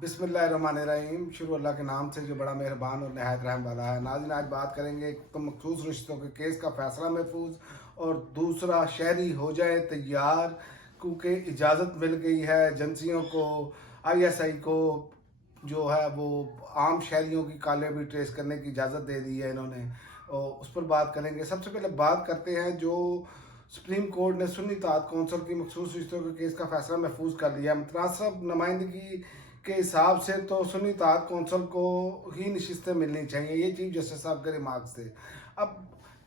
बिस्मिल्लाहिर्रहमानिर्रहीम। शुरू अल्लाह के नाम से जो बड़ा मेहरबान और नहायत रहम वाला है। नाज़रीन, आज बात करेंगे तो मखसूस रिश्तों के केस का फ़ैसला महफूज और दूसरा शहरी हो जाए तैयार, क्योंकि इजाज़त मिल गई है एजेंसियों को, ISI को जो है वो आम शहरियों की कालें भी ट्रेस करने की इजाज़त दे दी है इन्होंने, और उस पर बात करेंगे। सबसे पहले बात करते हैं जो सुप्रीम कोर्ट ने सुन्नी इत्तेहाद कौंसिल की मखसूस रिश्तों के केस का फैसला महफूज कर लिया। मुतनासिब नुमाइंदगी के हिसाब से तो सुन्नी इत्तेहाद कौंसिल को ही नशिस्तें मिलनी चाहिए, ये चीफ जस्टिस साहब के रिमार्क्स थे। अब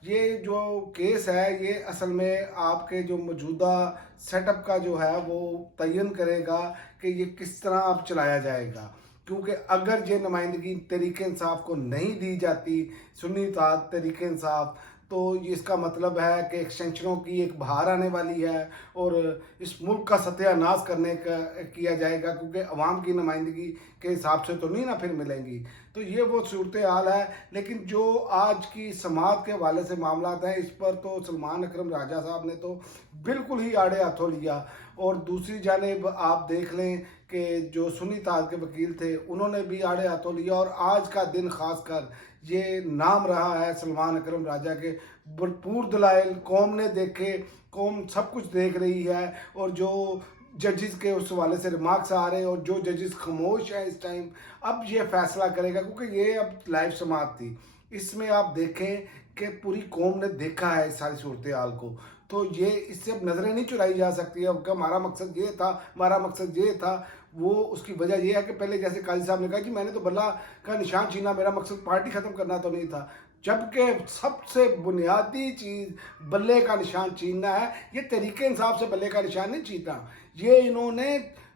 ये जो केस है ये असल में आपके जो मौजूदा सेटअप का जो है वो तयन करेगा कि ये किस तरह अब चलाया जाएगा, क्योंकि अगर ये नुमाइंदगी तहरीक इंसाफ को नहीं दी जाती, सुन्नी इत्तेहाद तहरीक इंसाफ, तो इसका मतलब है कि एक्सटेंशनों की एक बहार आने वाली है और इस मुल्क का सत्यानाश करने का किया जाएगा, क्योंकि अवाम की नुमाइंदगी के हिसाब से तो नहीं ना फिर मिलेंगी। तो ये वो सूरत हाल है। लेकिन जो आज की समात के हवाले से मामला हैं, इस पर तो सलमान अकरम राजा साहब ने तो बिल्कुल ही आड़े हाथों लिया। और दूसरी जानिब आप देख लें कि जो सुन्नी इत्तेहाद के वकील थे उन्होंने भी आड़े हाथों लिया। और आज का दिन खासकर ये नाम रहा है सलमान अकरम राजा के, भरपूर दलाइल कौम ने देखे, कौम सब कुछ देख रही है। और जो जजेस के उस हवाले से रिमार्क्स आ रहे हैं और जो जजेस खामोश हैं इस टाइम, अब ये फैसला करेगा, क्योंकि ये अब लाइव समात थी। इसमें आप देखें कि पूरी कौम ने देखा है इस सारी सूरत हाल को, तो ये इससे अब नज़रें नहीं चुराई जा सकती। अब हमारा मकसद ये था, हमारा मकसद ये था, वो उसकी वजह यह है कि पहले जैसे काजी साहब ने कहा कि मैंने तो बल्ला का निशान छीना, मेरा मकसद पार्टी ख़त्म करना तो नहीं था, जबकि सबसे बुनियादी चीज़ बल्ले का निशान छीनना है। ये तरीके इंसाफ से बल्ले का निशान नहीं छीना, ये इन्होंने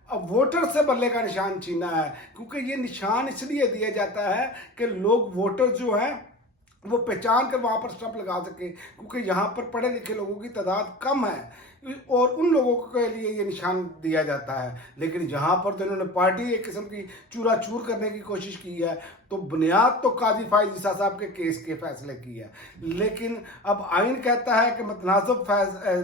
अब वोटर से बल्ले का निशान छीना है। क्योंकि ये निशान इसलिए दिया जाता है कि लोग वोटर जो हैं वो पहचान कर वहाँ पर स्टंप लगा सके, क्योंकि यहाँ पर पढ़े लिखे लोगों की तादाद कम है और उन लोगों के लिए ये निशान दिया जाता है। लेकिन यहाँ पर तो इन्होंने पार्टी एक किस्म की चूरा चूर करने की कोशिश की है। तो बुनियाद तो काजी फाइज ईसा साहब के केस के फैसले की है, लेकिन अब आइन कहता है कि मुतनासिब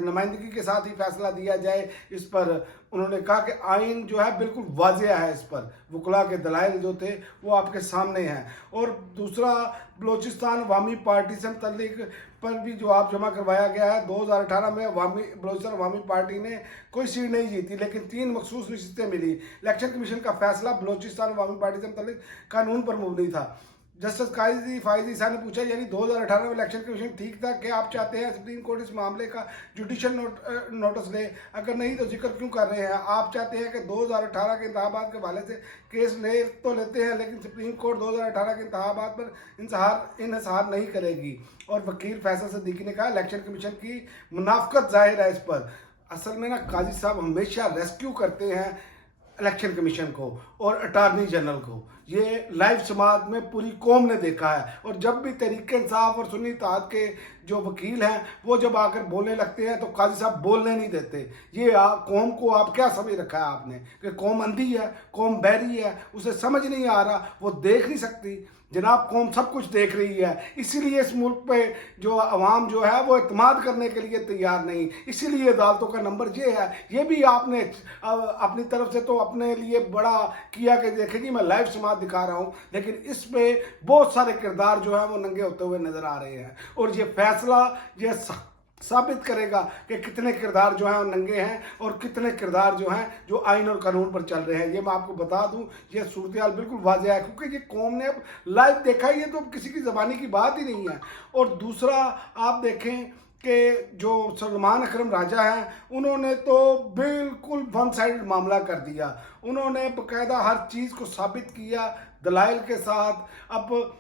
नुमाइंदगी के साथ ही फैसला दिया जाए। इस पर उन्होंने कहा कि आइन जो है बिल्कुल वाज़ेह है, इस पर वकला के दलाइल जो थे वो आपके सामने हैं। और दूसरा, बलोचिस्तान अवामी पार्टी से मुतल्लिक पर भी जवाब जमा करवाया गया है। 2018 में बलोचिस्तान अवामी पार्टी ने कोई सीट नहीं जीती, लेकिन 3 मखसूस नशिस्तें मिली। इलेक्शन कमीशन का फैसला बलोचिस्तान अवामी पार्टी से मुतल्लिक कानून पर मुबनी था। जस्टिस काजी फाइज ईसा ने पूछा, यानी 2018 में इलेक्शन कमीशन ठीक था, कि आप चाहते हैं सुप्रीम कोर्ट इस मामले का जुडिशल नोटिस ले? अगर नहीं तो जिक्र क्यों कर रहे हैं? आप चाहते हैं कि 2018 के इंतखाबात के हवाले से केस ले तो लेते हैं, लेकिन सुप्रीम कोर्ट 2018 के इंतखाबात पर इन्हिसार नहीं करेगी। और वकील फैसल सिद्दीकी ने कहा इलेक्शन कमीशन की मुनाफकत जाहिर है इस पर। असल में ना काजी साहब हमेशा रेस्क्यू करते हैं इलेक्शन कमीशन को और अटार्नी जनरल को। ये लाइव समाज में पूरी कौम ने देखा है। और जब भी तहरीक इंसाफ और सुन्नी इत्तेहाद के जो वकील हैं वो जब आकर बोलने लगते हैं तो काजी साहब बोलने नहीं देते। ये कौम को आप क्या समझ रखा है आपने कि कौम अंधी है, कौम बहरी है, उसे समझ नहीं आ रहा, वो देख नहीं सकती? जनाब, कौम सब कुछ देख रही है। इसीलिए इस मुल्क पे जो अवाम जो है वो इत्मीनान करने के लिए तैयार नहीं। इसीलिए अदालतों का नंबर ये है। ये भी आपने अपनी तरफ से तो अपने लिए बड़ा किया कि देखें मैं लाइव समाज दिखा रहा हूँ, लेकिन इसमें बहुत सारे किरदार जो है वो नंगे होते हुए नजर आ रहे हैं। और ये फैसला ये साबित करेगा कि कितने किरदार जो हैं वो नंगे हैं और कितने किरदार जो हैं जो आइन और कानून पर चल रहे हैं। ये मैं आपको बता दूं, ये सूरत हाल बिल्कुल वाज़ेह है, क्योंकि ये कौम ने अब लाइव देखा है। ये तो किसी की ज़बानी की बात ही नहीं है। और दूसरा, आप देखें कि जो सलमान अकरम राजा हैं उन्होंने तो बिल्कुल वन साइड मामला कर दिया। उन्होंने बाकायदा हर चीज़ को साबित किया दलाइल के साथ। अब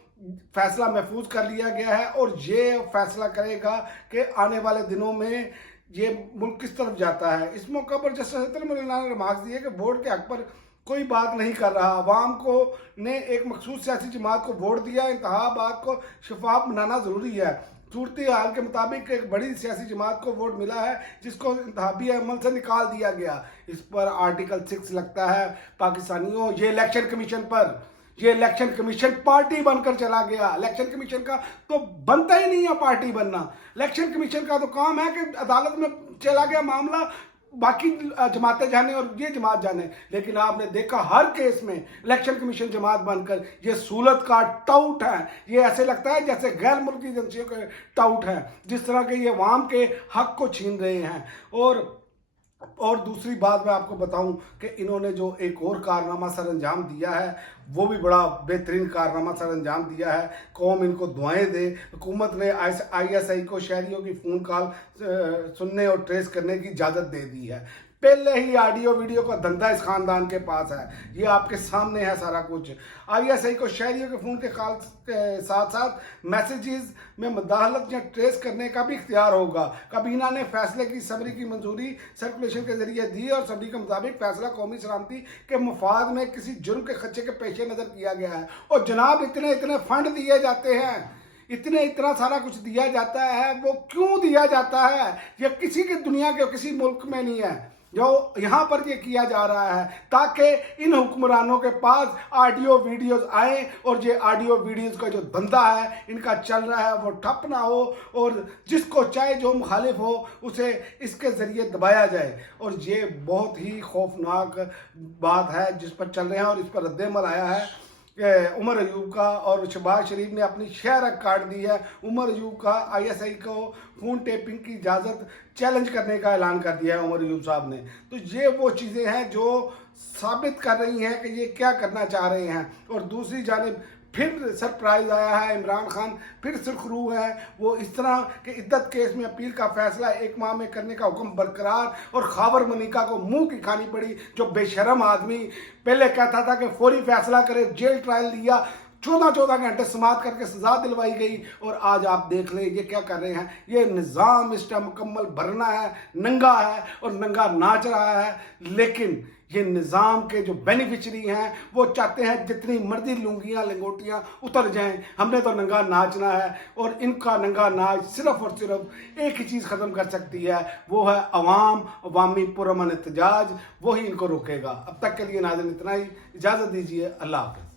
फैसला महफूज कर लिया गया है और ये फैसला करेगा कि आने वाले दिनों में ये मुल्क किस तरफ जाता है। इस मौका पर जस्टिस मौलाना ने रिमार्क्स दिए कि वोट के हक पर कोई बात नहीं कर रहा। अवाम को ने एक मखसूस सियासी जमात को वोट दिया, इंतखाबात को शफाफ बनाना ज़रूरी है। सूरत हाल के मुताबिक एक बड़ी सियासी जमात को वोट मिला है जिसको इंतखाबी अमल से निकाल दिया गया। इस पर आर्टिकल 6 लगता है। पाकिस्तानियों, ये इलेक्शन कमीशन पर, ये इलेक्शन कमीशन पार्टी बनकर चला गया। इलेक्शन कमीशन का तो बनता ही नहीं है पार्टी बनना। इलेक्शन कमीशन का तो काम है कि अदालत में चला गया मामला, बाकी जमातें जाने और ये जमात जाने, लेकिन आपने देखा हर केस में इलेक्शन कमीशन जमात बनकर ये सूलत का टाउट है। ये ऐसे लगता है जैसे गैर मुल्की एजेंसियों के टाउट हैं, जिस तरह के ये अवाम के हक को छीन रहे हैं। और दूसरी बात मैं आपको बताऊं कि इन्होंने जो एक और कारनामा सर अंजाम दिया है, वो भी बड़ा बेहतरीन कारनामा सर अंजाम दिया है। कौम इनको दुआएं दे। हुकूमत ने ISI को शहरियों की फ़ोन कॉल सुनने और ट्रेस करने की इजाज़त दे दी है। पहले ही ऑडियो वीडियो का धंधा इस खानदान के पास है, ये आपके सामने है सारा कुछ। ISI को शहरियों के फ़ोन के कॉल के साथ साथ मैसेजेस में मुदाखलत या ट्रेस करने का भी इख्तियार होगा। काबीना ने फैसले की सबरी की मंजूरी सर्कुलेशन के जरिए दी और सबरी के मुताबिक फैसला कौमी सलामती के मफाद में किसी जुर्म के खदशे के पेश नज़र किया गया है। और जनाब इतने फंड दिए जाते हैं, इतना सारा कुछ दिया जाता है, वो क्यों दिया जाता है? ये किसी की दुनिया के किसी मुल्क में नहीं है जो यहाँ पर ये किया जा रहा है, ताकि इन हुक्मरानों के पास ऑडियो वीडियोस आए और ये ऑडियो वीडियोस का जो धंधा है इनका चल रहा है वो ठप ना हो, और जिसको चाहे जो मुखालिफ हो उसे इसके ज़रिए दबाया जाए। और ये बहुत ही खौफनाक बात है जिस पर चल रहे हैं, और इस पर रद्द-ए-अमल आया है कि उमर अयूब का, और शहबाज शरीफ ने अपनी शहरत काट दी है। उमर अयूब का ISI को फ़ोन टेपिंग की इजाज़त चैलेंज करने का ऐलान कर दिया है उमर अयूब साहब ने। तो ये वो चीज़ें हैं जो साबित कर रही हैं कि ये क्या करना चाह रहे हैं। और दूसरी जानिब फिर सरप्राइज आया है, इमरान खान फिर सुर्खरू है। वो इस तरह के इद्दत केस में अपील का फैसला 1 माह में करने का हुक्म बरकरार, और खाबर मलिका को मुंह की खानी पड़ी। जो बेशरम आदमी पहले कहता था कि फौरी फैसला करे, जेल ट्रायल लिया, 14 घंटे समाप्त करके सजा दिलवाई गई, और आज आप देख लें ये क्या कर रहे हैं। ये निज़ाम इस टाइम मुकम्मल भरना है, नंगा है और नंगा नाच रहा है। लेकिन ये निज़ाम के जो बेनिफिशरी हैं वो चाहते हैं जितनी मर्जी लुंगियाँ लंगोटियाँ उतर जाएं, हमने तो नंगा नाचना है। और इनका नंगा नाच सिर्फ और सिर्फ एक ही चीज़ ख़त्म कर सकती है, वो है अवामी पुरअमन एहतजाज, वही इनको रोकेगा। अब तक के लिए नाज़रीन इतना ही, इजाज़त दीजिए, अल्लाह हाफ़िज़।